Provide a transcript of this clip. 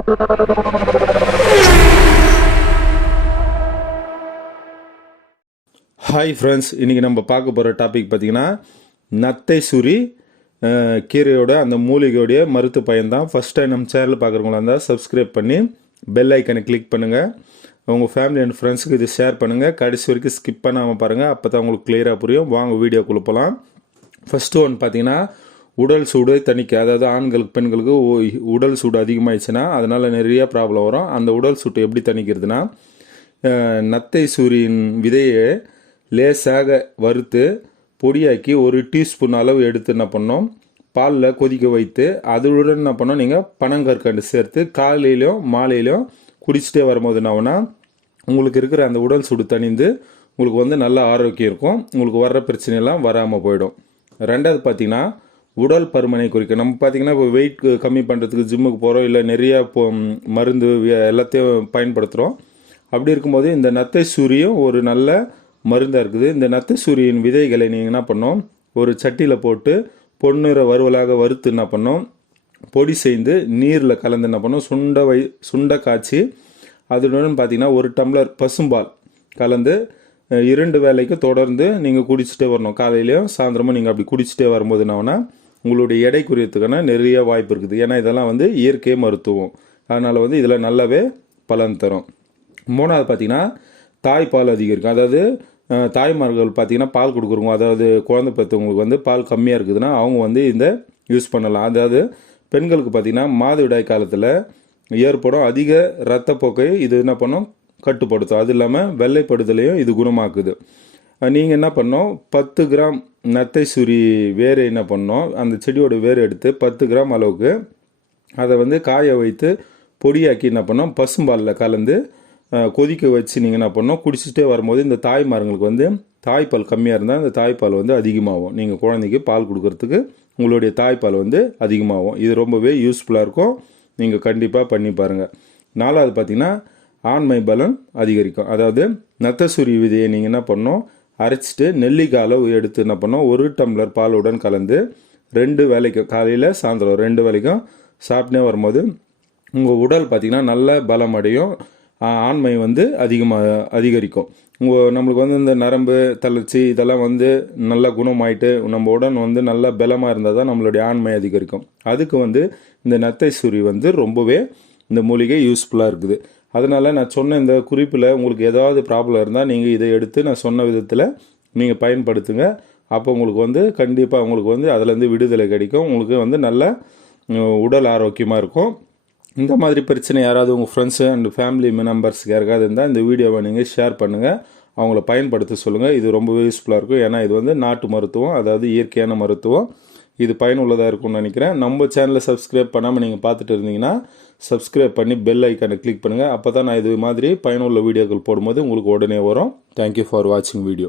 Hi friends, இன்றைக்கி நம்ம பார்க்க போகிற டாபிக் பார்த்திங்கன்னா நத்தை சுரி கீரையோட அந்த மூலிகையோடைய மருத்துவ பயன் தான். ஃபஸ்ட் டைம் நம்ம சேனல் பார்க்குறவங்களா இருந்தால் சப்ஸ்கிரைப் பண்ணி பெல் ஐக்கனை கிளிக் பண்ணுங்கள். உங்கள் ஃபேமிலி அண்ட் ஃப்ரெண்ட்ஸுக்கு இது ஷேர் பண்ணுங்கள். கடைசி வரைக்கும் ஸ்கிப் பண்ணாமல் பாருங்கள், அப்போ தான் உங்களுக்கு கிளியராக புரியும். வாங்க வீடியோக்குள்ளே போகலாம். ஃபஸ்ட்டு ஒன்று பார்த்திங்கன்னா உடல் சூடு தணிக்க, அதாவது ஆண்களுக்கு பெண்களுக்கு உடல் சூடு அதிகமாகிடுச்சுன்னா அதனால் நிறைய ப்ராப்ளம் வரும். அந்த உடல் சூட்டை எப்படி தணிக்கிறதுனா, நத்தை சூரியின் விதையை லேசாக வறுத்து பொடியாக்கி 1 டீஸ்பூன் அளவு எடுத்து என்ன பண்ணோம், பாலில் கொதிக்க வைத்து அதுடன் என்ன பண்ணோம், நீங்கள் பனங்கற்கண்டு சேர்த்து காலையிலையும் மாலையிலையும் குடிச்சிட்டே வரும்போது என்ன உங்களுக்கு இருக்கிற அந்த உடல் சூடு தணிந்து உங்களுக்கு நல்ல ஆரோக்கியம் இருக்கும். உங்களுக்கு வர்ற பிரச்சனையெல்லாம் வராமல் போயிடும். ரெண்டாவது பார்த்திங்கன்னா உடல் பருமனை குறிக்க, நம்ம பார்த்திங்கன்னா இப்போ வெயிட் கம்மி பண்ணுறதுக்கு ஜிம்முக்கு போகிறோம், இல்லை நிறையா மருந்து எல்லாத்தையும் பயன்படுத்துகிறோம். அப்படி இருக்கும்போது இந்த நத்தை சூரியும் ஒரு நல்ல மருந்தாக இருக்குது. இந்த நத்தை சூரியின் விதைகளை நீங்கள் என்ன பண்ணோம், ஒரு சட்டியில் போட்டு பொன்னிற வறுவலாக வறுத்து என்ன பண்ணோம், பொடி செய்து நீரில் கலந்து என்ன பண்ணோம், சுண்ட காய்ச்சி அதுடன் பார்த்திங்கன்னா 1 டம்ளர் பசும்பால் கலந்து 2 வேளைக்கு தொடர்ந்து நீங்கள் குடிச்சிட்டே வரணும். காலையிலையும் சாயந்தரமும் நீங்கள் அப்படி குடிச்சிட்டே வரும்போது என்னன்னா உங்களுடைய எடை குறையத்துக்கான நிறைய வாய்ப்பு இருக்குது. ஏன்னா இதெல்லாம் இயற்கை மருத்துவம், அதனால் இதில் நல்லாவே பலன் தரும். மூணாவது பார்த்திங்கன்னா தாய்ப்பால் அதிகரிக்கும். அதாவது தாய்மார்கள் பார்த்திங்கன்னா பால் கொடுக்குறவங்க, அதாவது குழந்தை பெற்றவங்களுக்கு பால் கம்மியாக இருக்குதுன்னா அவங்க இந்த யூஸ் பண்ணலாம். அதாவது பெண்களுக்கு பார்த்திங்கன்னா மாதவிடாய் காலத்தில் ஏற்படும் அதிக இரத்தப்போக்கை இது என்ன பண்ணும், கட்டுப்படுத்தும். அது இல்லாமல் வெள்ளைப்படுதலையும் இது குணமாக்குது. நீங்கள் என்ன பண்ணோம், 10 கிராம் நத்தை சூரி வேறு என்ன பண்ணோம், அந்த செடியோட வேறு எடுத்து 10 கிராம் அளவுக்கு அதை காய வைத்து பொடியாக்கி என்ன பண்ணோம், பசும்பாலில் கலந்து கொதிக்க வச்சு நீங்கள் என்ன பண்ணோம், குடிச்சிட்டே வரும்போது இந்த தாய்மார்களுக்கு தாய்ப்பால் கம்மியாக இருந்தால் அந்த தாய்ப்பால் அதிகமாகும். நீங்கள் குழந்தைக்கு பால் கொடுக்கறதுக்கு உங்களுடைய தாய்ப்பால் அதிகமாகும். இது ரொம்பவே யூஸ்ஃபுல்லாக இருக்கும். நீங்கள் கண்டிப்பாக பண்ணி பாருங்கள். நாலாவது பார்த்திங்கன்னா ஆண்மை பலன் அதிகரிக்கும். அதாவது நத்தசூரி விதையை நீங்கள் என்ன பண்ணோம், அரைச்சிட்டு நெல்லிக்காய் அளவு எடுத்து என்ன பண்ணோம், 1 டம்ளர் பாலுடன் கலந்து 2 வேளைக்கும் காலையில் சாயந்தரம் 2 வேளைக்கும் சாப்பிட்டே வரும்போது உங்கள் உடல் பார்த்திங்கன்னா நல்ல பலம் அடையும். ஆண்மை அதிகரிக்கும். நம்மளுக்கு இந்த நரம்பு தளர்ச்சி இதெல்லாம் நல்லா குணமாயிட்டு நம்ம உடல் நல்ல பலமாக இருந்தால் தான் நம்மளுடைய ஆண்மை அதிகரிக்கும். அதுக்கு இந்த நத்தை சூரி ரொம்பவே இந்த மூலிகை யூஸ்ஃபுல்லாக இருக்குது. அதனால் நான் சொன்ன இந்த குறிப்பில் உங்களுக்கு ஏதாவது ப்ராப்ளம் இருந்தால் நீங்கள் இதை எடுத்து நான் சொன்ன விதத்தில் நீங்கள் பயன்படுத்துங்க. அப்போ உங்களுக்கு கண்டிப்பாக உங்களுக்கு அதுலேருந்து விடுதலை கிடைக்கும். உங்களுக்கு நல்ல உடல் ஆரோக்கியமாக இருக்கும். இந்த மாதிரி பிரச்சனை யாராவது உங்கள் ஃப்ரெண்ட்ஸு அண்ட் ஃபேமிலி மெம்பர்ஸ்க்கு யாருக்காவது இருந்தால் இந்த வீடியோவை நீங்கள் ஷேர் பண்ணுங்கள், அவங்கள பயன்படுத்த சொல்லுங்கள். இது ரொம்பவே யூஸ்ஃபுல்லாக இருக்கும். ஏன்னா இது நாட்டு மருத்துவம், அதாவது இயற்கையான மருத்துவம். இது பயனுள்ளதாக இருக்கும்னு நினைக்கிறேன். நம்ம சேனலை சப்ஸ்கிரைப் பண்ணாமல் நீங்கள் பார்த்துட்டு இருந்தீங்கன்னா சப்ஸ்கிரைப் பண்ணி பெல் ஐக்கானை கிளிக் பண்ணுங்கள். அப்போ தான் நான் இது மாதிரி பயனுள்ள வீடியோக்கள் போடும்போது உங்களுக்கு உடனே வரும். தேங்க்யூ ஃபார் வாட்சிங் வீடியோ.